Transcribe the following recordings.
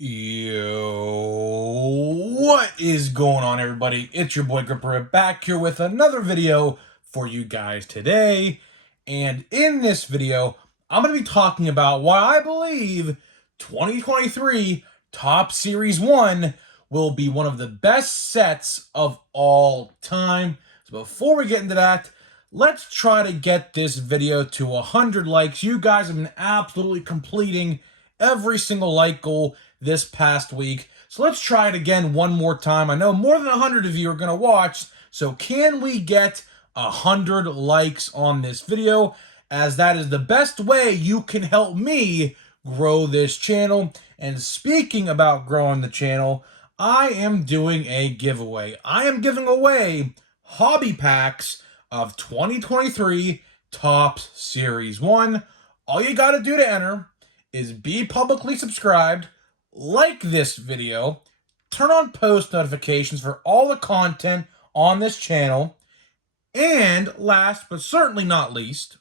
Yo, what is going on, everybody? It's your boy Gripper back here with another video for you guys today. And in this video, I'm going to be talking about why I believe 2023 Top Series 1 will be one of the best sets of all time. So before we get into that, let's try to get this video to 100 likes. You guys have been absolutely completing every single like goal this past week. So let's try it again one more time. I know more than 100 of you are going to watch, so can we get 100 likes on this video, as that is the best way you can help me grow this channel. And speaking about growing the channel, I am doing a giveaway. I am giving away hobby packs of 2023 Topps Series 1. All you got to do to enter is be publicly subscribed, like this video, turn on post notifications for all the content on this channel, and last but certainly not least,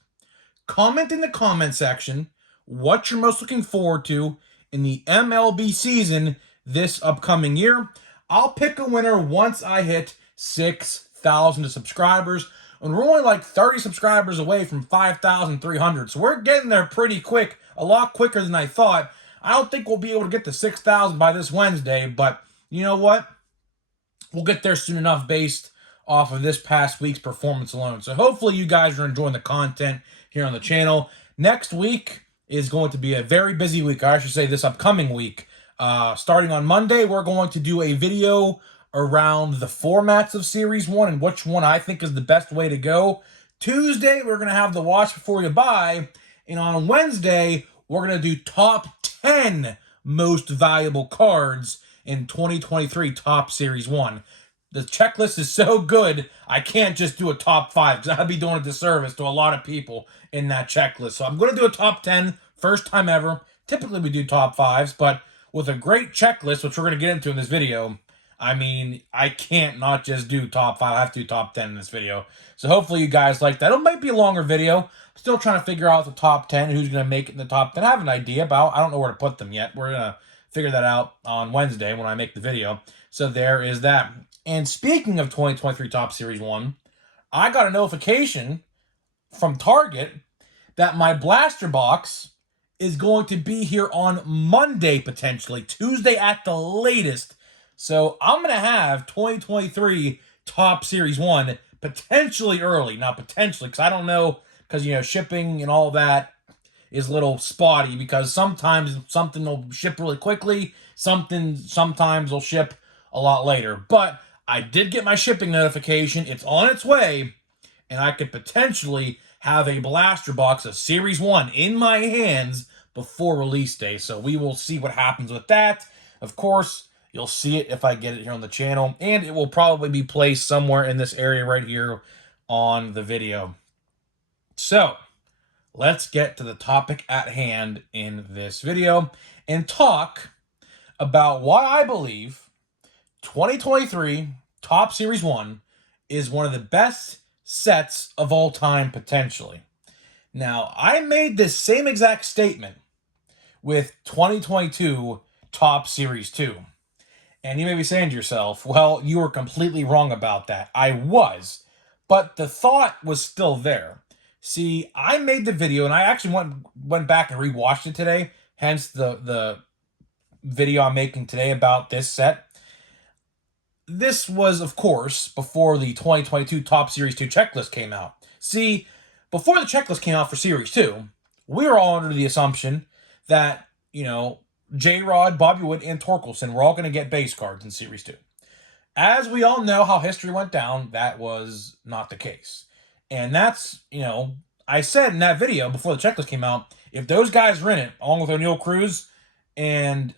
comment in the comment section what you're most looking forward to in the MLB season this upcoming year. I'll pick a winner once I hit 6,000 subscribers, and we're only like 30 subscribers away from 5,300, so we're getting there pretty quick, a lot quicker than I thought. I don't think we'll be able to get to 6,000 by this Wednesday, but you know what? We'll get there soon enough based off of this past week's performance alone. So hopefully you guys are enjoying the content here on the channel. Next week is going to be a very busy week. I should say this upcoming week. Starting on Monday, we're going to do a video around the formats of Series 1 and which one I think is the best way to go. Tuesday, we're going to have the watch before you buy. And on Wednesday, we're going to do top 10 most valuable cards in 2023 Top Series 1. The checklist is so good, I can't just do a top 5 because I'd be doing a disservice to a lot of people in that checklist. So I'm going to do a top 10, first time ever. Typically we do top 5s, but with a great checklist, which we're going to get into in this video, I mean, I can't not just do top 5. I have to do top 10 in this video. So hopefully you guys like that. It might be a longer video. I'm still trying to figure out the top 10, who's going to make it in the top 10. I have an idea about, I don't know where to put them yet. We're going to figure that out on Wednesday when I make the video. So there is that. And speaking of 2023 Top Series 1, I got a notification from Target that my blaster box is going to be here on Monday, potentially. Tuesday at the latest. So I'm going to have 2023 Top Series 1 potentially early. Not potentially, because I don't know, because, you know, shipping and all that is a little spotty, because sometimes something will ship really quickly, sometimes will ship a lot later. But I did get my shipping notification. It's on its way, and I could potentially have a blaster box of Series 1 in my hands before release day. So we will see what happens with that. Of course, you'll see it if I get it here on the channel, and it will probably be placed somewhere in this area right here on the video. So let's get to the topic at hand in this video and talk about why I believe 2023 Top Series 1 is one of the best sets of all time, potentially. Now, I made this same exact statement with 2022 Top Series 2. And you may be saying to yourself, well, you were completely wrong about that. I was, but the thought was still there. See, I made the video, and I actually went back and rewatched it today, hence the video I'm making today about this set. This was, of course, before the 2022 Top Series 2 checklist came out. See, before the checklist came out for Series 2, we were all under the assumption that, you know, J-Rod, Bobby Wood, and Torkelson were all going to get base cards in Series 2. As we all know how history went down, that was not the case. And that's, you know, I said in that video before the checklist came out, if those guys were in it, along with O'Neal Cruz and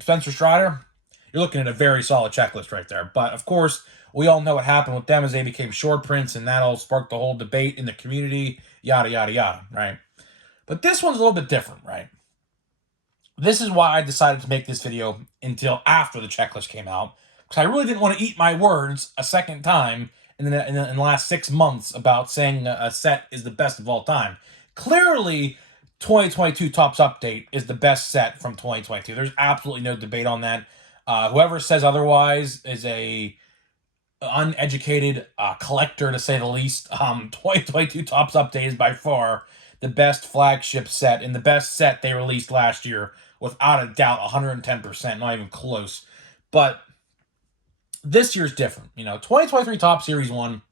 Spencer Strider, you're looking at a very solid checklist right there. But, of course, we all know what happened with them as they became short prints, and that all sparked the whole debate in the community, yada, yada, yada, right? But this one's a little bit different, right? This is why I decided to make this video until after the checklist came out, because I really didn't want to eat my words a second time in the last 6 months about saying a set is the best of all time. Clearly, 2022 Topps Update is the best set from 2022. There's absolutely no debate on that. Whoever says otherwise is a uneducated collector, to say the least. 2022 Topps Update is by far the best flagship set and the best set they released last year, without a doubt, 110%, not even close. But this year's different. 2023 Topps Series 1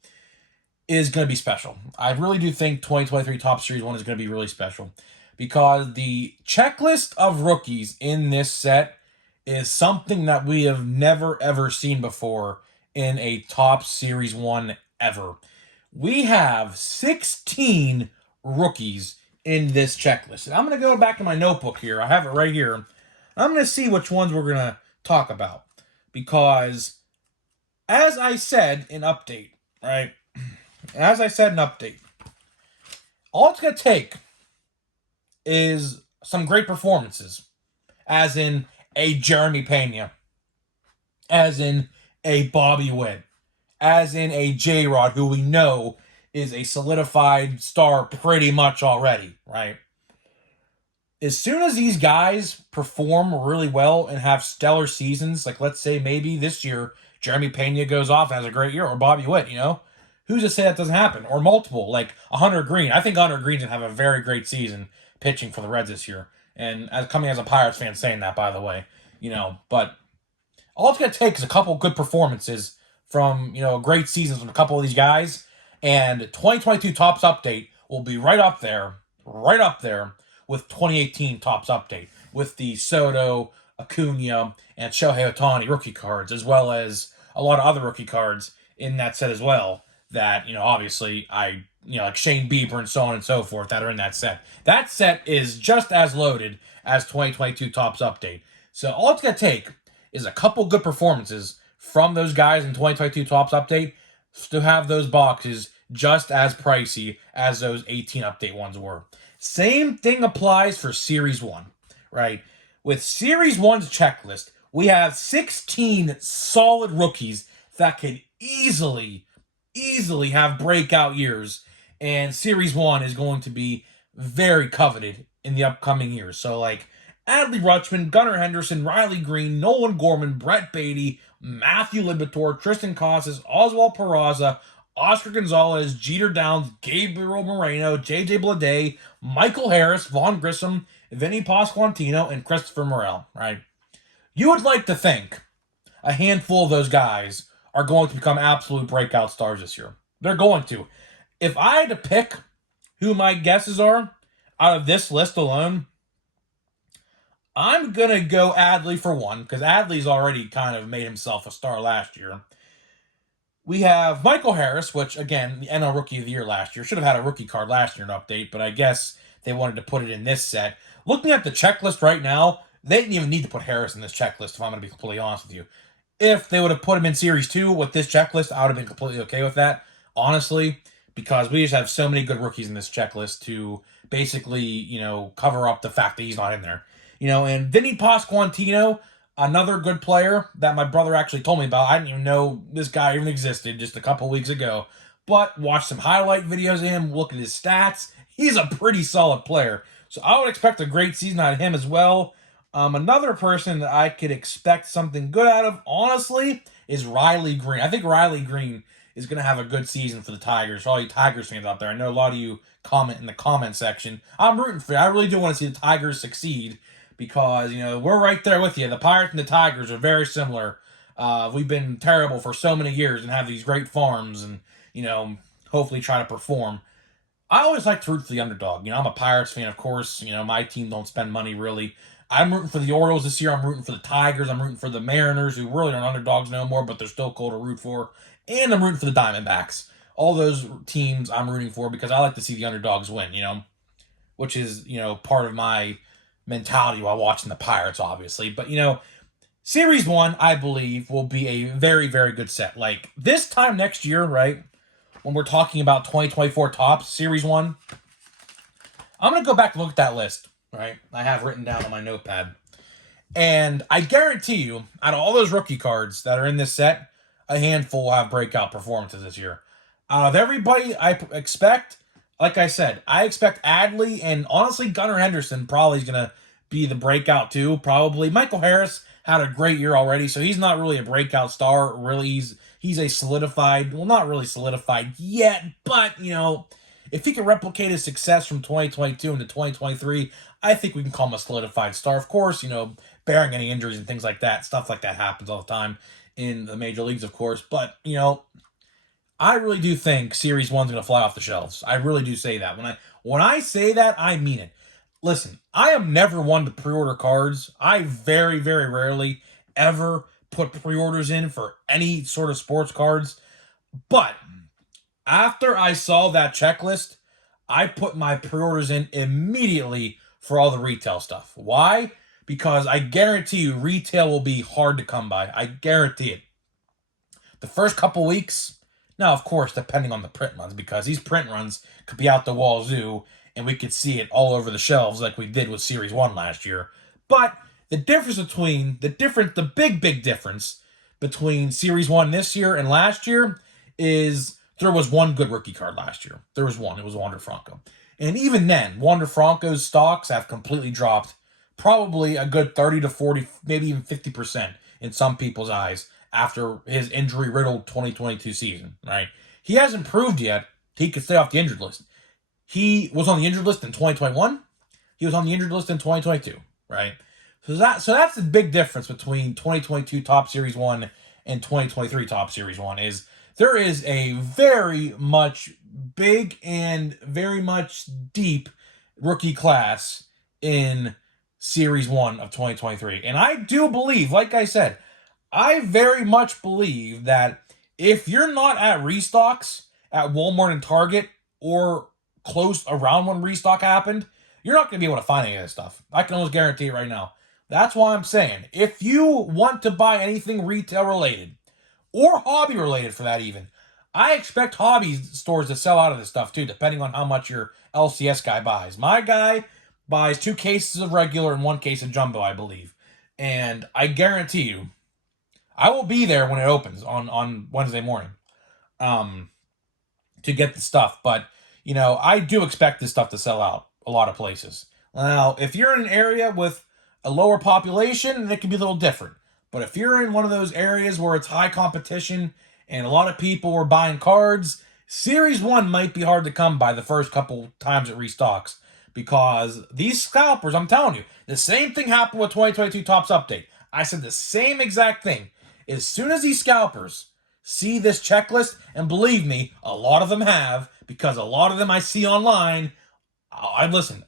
is going to be special. I really do think 2023 Topps Series 1 is going to be really special because the checklist of rookies in this set is something that we have never ever seen before in a Topps Series 1 ever. We have 16 rookies in this checklist. And I'm going to go back to my notebook here. I have it right here. I'm going to see which ones we're going to talk about. Because, as I said in Update, right? As I said in Update, all it's going to take is some great performances. As in a Jeremy Pena. As in a Bobby Witt. As in a J-Rod, who we know is a solidified star pretty much already, right? As soon as these guys perform really well and have stellar seasons, like let's say maybe this year Jeremy Pena goes off and has a great year, or Bobby Witt, who's to say that doesn't happen? Or multiple, like Hunter Green. I think Hunter Green's going to have a very great season pitching for the Reds this year. And coming as a Pirates fan saying that, by the way, but all it's going to take is a couple good performances from, great seasons from a couple of these guys. And 2022 Topps Update will be right up there with 2018 Topps Update, with the Soto, Acuna, and Shohei Ohtani rookie cards, as well as a lot of other rookie cards in that set as well. That, obviously like Shane Bieber and so on and so forth that are in that set. That set is just as loaded as 2022 Topps Update. So all it's going to take is a couple good performances from those guys in 2022 Topps Update to have those boxes just as pricey as those 18 Update ones were. Same thing applies for Series 1, right? With Series 1's checklist, we have 16 solid rookies that could easily have breakout years, and Series 1 is going to be very coveted in the upcoming years. So, like, Adley Rutschman, Gunnar Henderson, Riley Green, Nolan Gorman, Brett Beatty, Matthew Liberatore, Tristan Casas, Oswald Peraza, Oscar Gonzalez, Jeter Downs, Gabriel Moreno, J.J. Bleday, Michael Harris, Vaughn Grissom, Vinny Pasquantino, and Christopher Morel, right? You would like to think a handful of those guys are going to become absolute breakout stars this year. They're going to. If I had to pick who my guesses are out of this list alone, I'm going to go Adley for one, because Adley's already kind of made himself a star last year. We have Michael Harris, which, again, the NL Rookie of the Year last year. Should have had a rookie card last year in Update, but I guess they wanted to put it in this set. Looking at the checklist right now, they didn't even need to put Harris in this checklist, if I'm going to be completely honest with you. If they would have put him in Series 2 with this checklist, I would have been completely okay with that, honestly, because we just have so many good rookies in this checklist to basically, cover up the fact that he's not in there. And Vinny Pasquantino, another good player that my brother actually told me about. I didn't even know this guy even existed just a couple weeks ago. But watched some highlight videos of him, look at his stats. He's a pretty solid player. So I would expect a great season out of him as well. Another person that I could expect something good out of, honestly, is Riley Green. I think Riley Green is going to have a good season for the Tigers. For all you Tigers fans out there, I know a lot of you comment in the comment section. I'm rooting for you. I really do want to see the Tigers succeed because, we're right there with you. The Pirates and the Tigers are very similar. We've been terrible for so many years and have these great farms and, hopefully try to perform. I always like to root for the underdog. I'm a Pirates fan, of course. My team don't spend money, really. I'm rooting for the Orioles this year. I'm rooting for the Tigers. I'm rooting for the Mariners, who really aren't underdogs no more, but they're still cool to root for. And I'm rooting for the Diamondbacks. All those teams I'm rooting for because I like to see the underdogs win, which is, part of my mentality while watching the Pirates, obviously. But, Series 1, I believe, will be a very, very good set. Like, this time next year, right, when we're talking about 2024 Topps Series 1, I'm going to go back and look at that list, right? I have written down on my notepad. And I guarantee you, out of all those rookie cards that are in this set, a handful will have breakout performances this year. Out of everybody I expect, like I said, I expect Adley and honestly Gunnar Henderson probably is going to be the breakout too. Probably Michael Harris had a great year already, so he's not really a breakout star. Really, he's a solidified, well, not really solidified yet, but if he can replicate his success from 2022 into 2023, I think we can call him a solidified star. Of course, bearing any injuries and things like that, stuff like that happens all the time in the major leagues, of course. But I really do think Series 1's going to fly off the shelves. I really do say that. When I say that, I mean it. Listen, I am never one to pre-order cards. I very, very rarely ever put pre-orders in for any sort of sports cards. But after I saw that checklist, I put my pre-orders in immediately for all the retail stuff. Why? Because I guarantee you retail will be hard to come by. I guarantee it. The first couple weeks, now of course depending on the print runs, because these print runs could be out the wazoo and we could see it all over the shelves like we did with Series 1 last year. But the big difference between Series 1 this year and last year is there was one good rookie card last year. There was one. It was Wander Franco. And even then, Wander Franco's stocks have completely dropped probably a good 30 to 40, maybe even 50% in some people's eyes after his injury-riddled 2022 season, right? He hasn't proved yet he could stay off the injured list. He was on the injured list in 2021. He was on the injured list in 2022, right? So that's the big difference between 2022 Top Series 1 and 2023 Top Series 1 is there is a very much big and very much deep rookie class in Series 1 of 2023. And I do believe, like I said, I very much believe that if you're not at restocks at Walmart and Target or close around when restock happened, you're not going to be able to find any of this stuff. I can almost guarantee it right now. That's why I'm saying, if you want to buy anything retail related, or hobby related for that even, I expect hobby stores to sell out of this stuff too, depending on how much your LCS guy buys. My guy buys 2 cases of regular and 1 case of jumbo, I believe. And I guarantee you, I will be there when it opens on Wednesday morning to get the stuff. But, I do expect this stuff to sell out a lot of places. Now, if you're in an area with a lower population, it can be a little different. But if you're in one of those areas where it's high competition and a lot of people are buying cards, Series 1 might be hard to come by the first couple times it restocks. Because these scalpers, I'm telling you, the same thing happened with 2022 Topps Update. I said the same exact thing. As soon as these scalpers see this checklist, and believe me, a lot of them have, because a lot of them I see online, listen,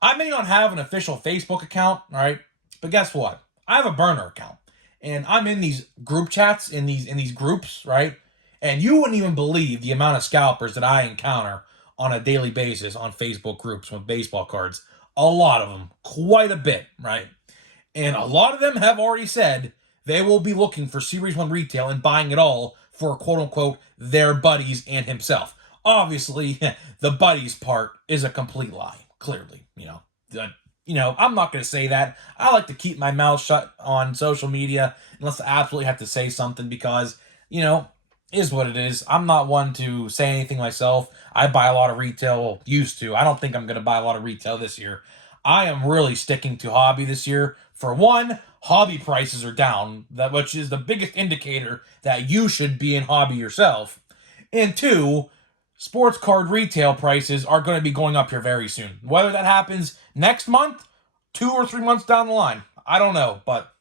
I may not have an official Facebook account, all right? But guess what? I have a burner account. And I'm in these group chats, in these groups, right? And you wouldn't even believe the amount of scalpers that I encounter on a daily basis on Facebook groups with baseball cards. A lot of them, quite a bit, right? And a lot of them have already said they will be looking for Series 1 retail and buying it all for quote-unquote their buddies and himself. Obviously, the buddies part is a complete lie, clearly, I'm not going to say that. I like to keep my mouth shut on social media unless I absolutely have to say something because, is what it is. I'm not one to say anything myself. I buy a lot of retail, used to. I don't think I'm going to buy a lot of retail this year. I am really sticking to hobby this year. For one, hobby prices are down, which is the biggest indicator that you should be in hobby yourself. And two, sports card retail prices are going to be going up here very soon. Whether that happens next month, 2 or 3 months down the line, I don't know. But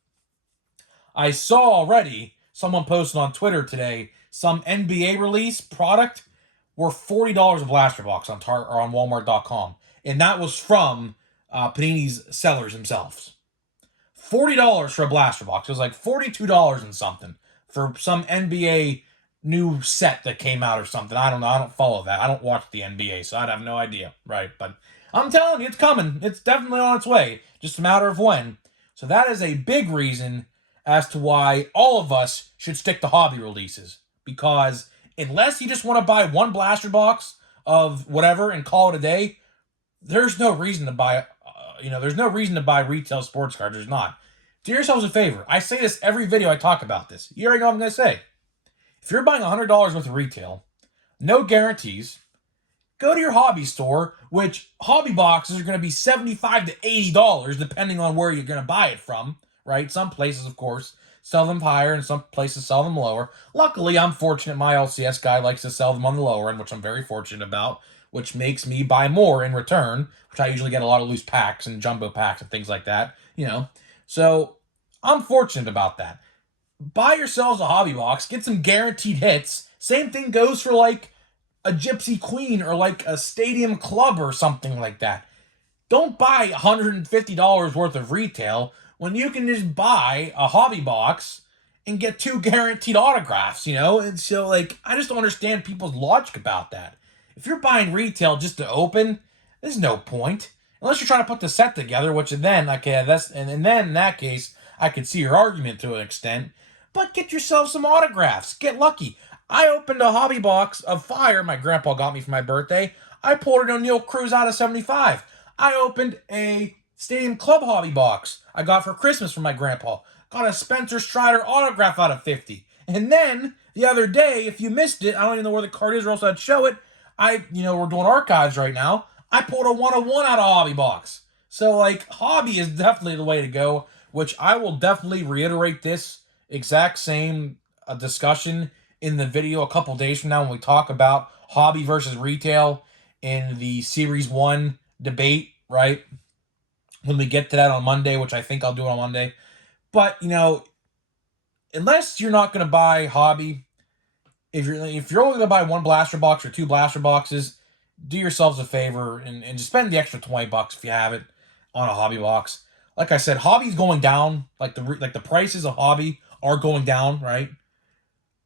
I saw already someone posted on Twitter today some NBA release product were $40 a blaster box on Walmart.com, and that was from Panini's sellers themselves. $40 for a blaster box. It was like $42 and something for some NBA new set that came out or something. I don't know. I don't follow that. I don't watch the NBA, so I'd have no idea, right? But I'm telling you, it's coming. It's definitely on its way. Just a matter of when. So that is a big reason as to why all of us should stick to hobby releases. Because unless you just want to buy one blaster box of whatever and call it a day, there's no reason to buy, there's no reason to buy retail sports cards. There's not. Do yourselves a favor. I say this every video I talk about this. You already know what I'm going to say. If you're buying $100 worth of retail, no guarantees, go to your hobby store, which hobby boxes are going to be $75 to $80 depending on where you're going to buy it from, right? Some places, of course, sell them higher and some places sell them lower. Luckily, I'm fortunate my LCS guy likes to sell them on the lower end, which I'm very fortunate about, which makes me buy more in return, which I usually get a lot of loose packs and jumbo packs and things like that, you know. So I'm fortunate about that. Buy yourselves a hobby box, get some guaranteed hits. Same thing goes for like a Gypsy Queen or like a Stadium Club or something like that. Don't buy $150 worth of retail when you can just buy a hobby box and get 2 guaranteed autographs, you know? And so, like, I just don't understand people's logic about that. If you're buying retail just to open, there's no point. Unless you're trying to put the set together, which then, okay, and then in that case, I could see your argument to an extent. But get yourself some autographs. Get lucky. I opened a hobby box of Fire my grandpa got me for my birthday. I pulled an O'Neal Cruz out of 75. I opened a Stadium Club hobby box I got for Christmas from my grandpa. Got a Spencer Strider autograph out of 50. And then, the other day, if you missed it, I don't even know where the card is or else I'd show it. We're doing archives right now. I pulled a 101 out of hobby box. So, like, hobby is definitely the way to go, which I will definitely reiterate this exact same discussion in the video a couple days from now when we talk about hobby versus retail in the Series 1 debate, right? When we get to that on Monday, which I think I'll do it on Monday. But, unless you're not going to buy hobby, if you're only going to buy one blaster box or 2 blaster boxes, do yourselves a favor and just spend the extra $20 if you have it on a hobby box. Like I said, hobby's going down. Like the prices of hobby are going down, right?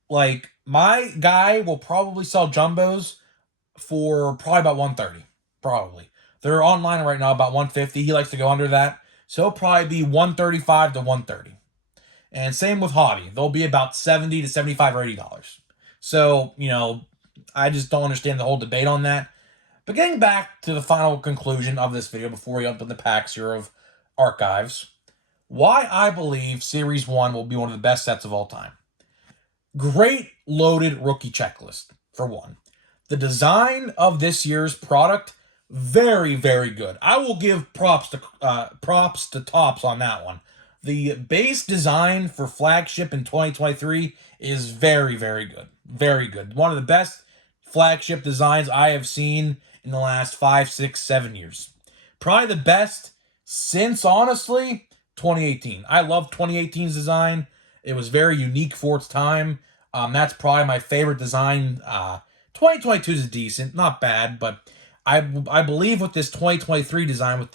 Like, my guy will probably sell jumbos for probably about $130. Probably. They're online right now about $150. He likes to go under that. So it'll probably be $135 to $130. And same with hobby. They'll be about $70 to $75 or $80. So, I just don't understand the whole debate on that. But getting back to the final conclusion of this video before we open the packs here of archives, why I believe Series 1 will be one of the best sets of all time. Great loaded rookie checklist, for one. The design of this year's product, very, very good. I will give props to Tops on that one. The base design for flagship in 2023 is very, very good. Very good. One of the best flagship designs I have seen in the last 5, 6, 7 years. Probably the best since, honestly, 2018. I love 2018's design. It was very unique for its time. That's probably my favorite design. 2022 is decent, not bad, but I believe with this 2023 design with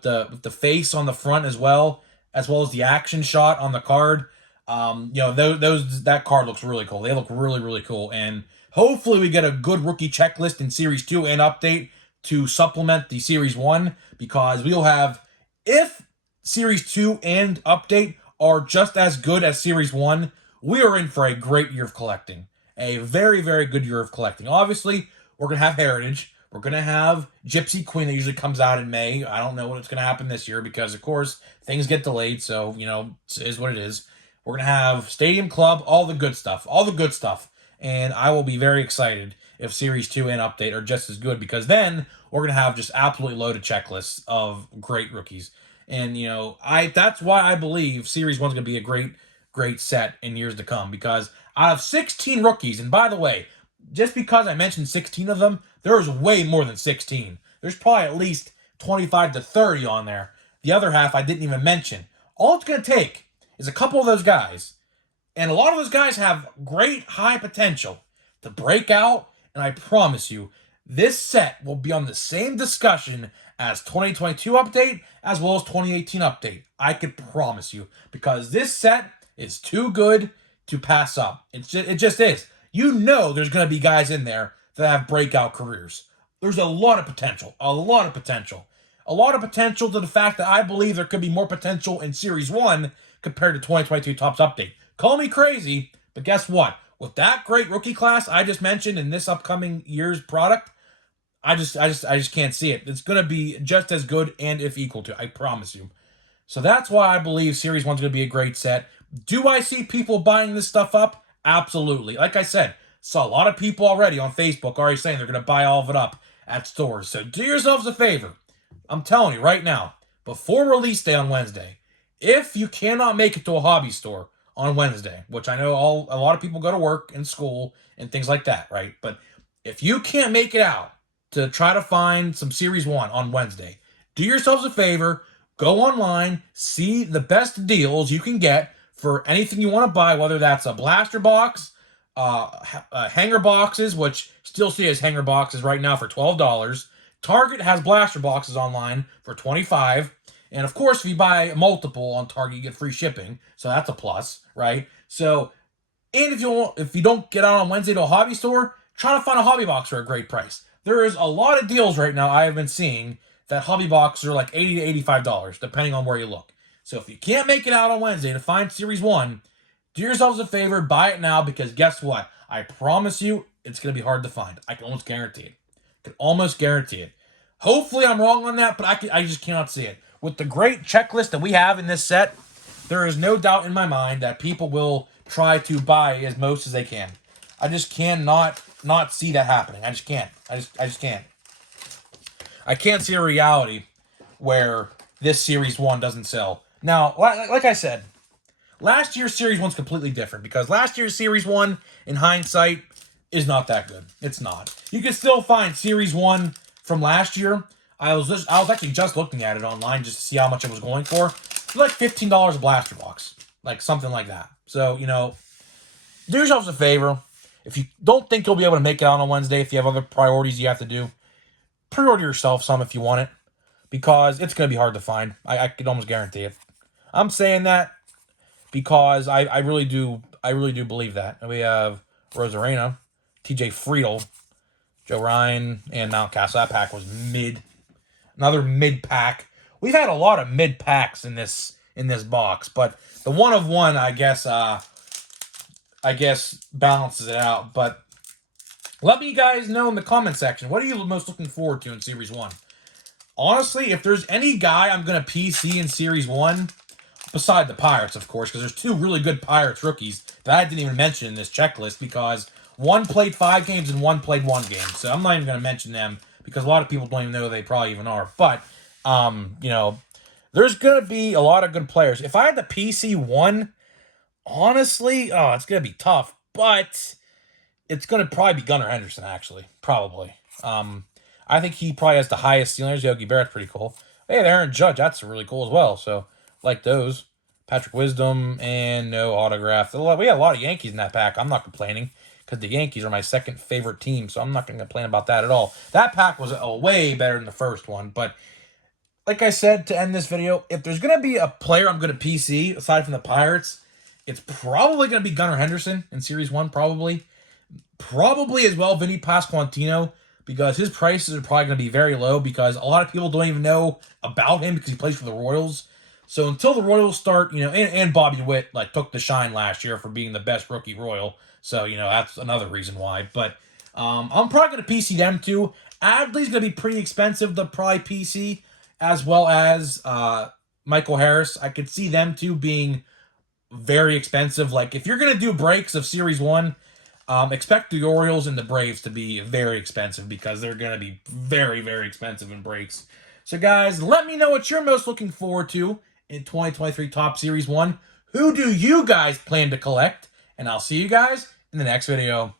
the face on the front as well as the action shot on the card, that card looks really cool. They look really, really cool, and hopefully we get a good rookie checklist in Series 2 and update to supplement the Series 1, because we'll have, if Series 2 and update are just as good as Series 1, we are in for a great year of collecting. A very, very good year of collecting. Obviously, we're going to have Heritage. We're going to have Gypsy Queen that usually comes out in May. I don't know what's going to happen this year because, of course, things get delayed, so, it is what it is. We're going to have Stadium Club, all the good stuff. All the good stuff. And I will be very excited if Series 2 and update are just as good, because then we're going to have just absolutely loaded checklists of great rookies. And, that's why I believe Series 1 is going to be a great set in years to come, because out of 16 rookies, and by the way, just because I mentioned 16 of them, there's way more than 16. There's probably at least 25 to 30 on there. The other half I didn't even mention. All it's going to take is a couple of those guys, and a lot of those guys have great high potential to break out, and I promise you, this set will be on the same discussion as 2022 update as well as 2018 update. I could promise you, because this set is too good to pass up. It just is. There's going to be guys in there that have breakout careers. There's a lot of potential. A lot of potential. A lot of potential to the fact that I believe there could be more potential in Series 1 compared to 2022 Topps Update. Call me crazy, but guess what? With that great rookie class I just mentioned in this upcoming year's product, I just can't see it. It's going to be just as good and if equal to, I promise you. So that's why I believe Series 1 is going to be a great set. Do I see people buying this stuff up? Absolutely. Like I said, saw a lot of people already on Facebook already saying they're going to buy all of it up. at stores. So do yourselves a favor. I'm telling you right now, before release day on Wednesday, if you cannot make it to a hobby store on Wednesday, which I know a lot of people go to work and school and things like that, right? But if you can't make it out to try to find some Series 1 on Wednesday, do yourselves a favor, go online, see the best deals you can get for anything you want to buy, whether that's a blaster box, hanger boxes, which still see as hanger boxes right now for $12. Target has blaster boxes online for $25. And of course, if you buy multiple on Target, you get free shipping. So that's a plus, right? So, and if you don't get out on Wednesday to a hobby store, try to find a hobby box for a great price. There is a lot of deals right now I have been seeing that hobby boxes are like $80 to $85, depending on where you look. So if you can't make it out on Wednesday to find Series 1, do yourselves a favor, buy it now, because guess what? I promise you, it's going to be hard to find. I can almost guarantee it. Hopefully I'm wrong on that, but I just cannot see it. With the great checklist that we have in this set, there is no doubt in my mind that people will try to buy as most as they can. I just cannot not see that happening. I just can't. I just can't. I can't see a reality where this Series 1 doesn't sell. Now, like I said, last year's Series 1's completely different, because last year's Series 1, in hindsight, is not that good. It's not. You can still find Series 1 from last year. I was actually just looking at it online just to see how much it was going for. It's like $15 a blaster box. Like something like that. So, do yourselves a favor. If you don't think you'll be able to make it out on Wednesday, if you have other priorities you have to do, pre-order yourself some if you want it, because it's going to be hard to find. I can almost guarantee it. I'm saying that because I really do believe that. And we have Rosarena, TJ Friedel, Joe Ryan, and Mountcastle. That pack was mid. Another mid pack. We've had a lot of mid packs in this box, but the one of one, I guess balances it out. But let me guys know in the comment section, what are you most looking forward to in Series 1? Honestly, if there's any guy I'm going to PC in Series 1, beside the Pirates, of course, because there's two really good Pirates rookies that I didn't even mention in this checklist, because one played 5 games and one played 1 game. So I'm not even going to mention them, because a lot of people don't even know who they probably even are. But, there's going to be a lot of good players. If I had the PC 1, honestly, it's going to be tough. But it's going to probably be Gunnar Henderson, actually. Probably. I think he probably has the highest ceiling. Yogi Berra's pretty cool. Hey, Aaron Judge, that's really cool as well. So, like those. Patrick Wisdom, and no autograph. We had a lot of Yankees in that pack. I'm not complaining, because the Yankees are my second favorite team, so I'm not going to complain about that at all. That pack was way better than the first one, but like I said to end this video, if there's going to be a player I'm going to PC, aside from the Pirates, it's probably going to be Gunnar Henderson in Series 1, probably. Probably as well Vinny Pasquantino, because his prices are probably going to be very low, because a lot of people don't even know about him because he plays for the Royals. So until the Royals start, and Bobby Witt took the shine last year for being the best rookie Royal. So, that's another reason why. But I'm probably going to PC them too. Adley's going to be pretty expensive to probably PC, as well as Michael Harris. I could see them two being very expensive. Like, if you're going to do breaks of Series 1, expect the Orioles and the Braves to be very expensive, because they're going to be very, very expensive in breaks. So, guys, let me know what you're most looking forward to in 2023 Top Series 1. Who do you guys plan to collect? And I'll see you guys in the next video.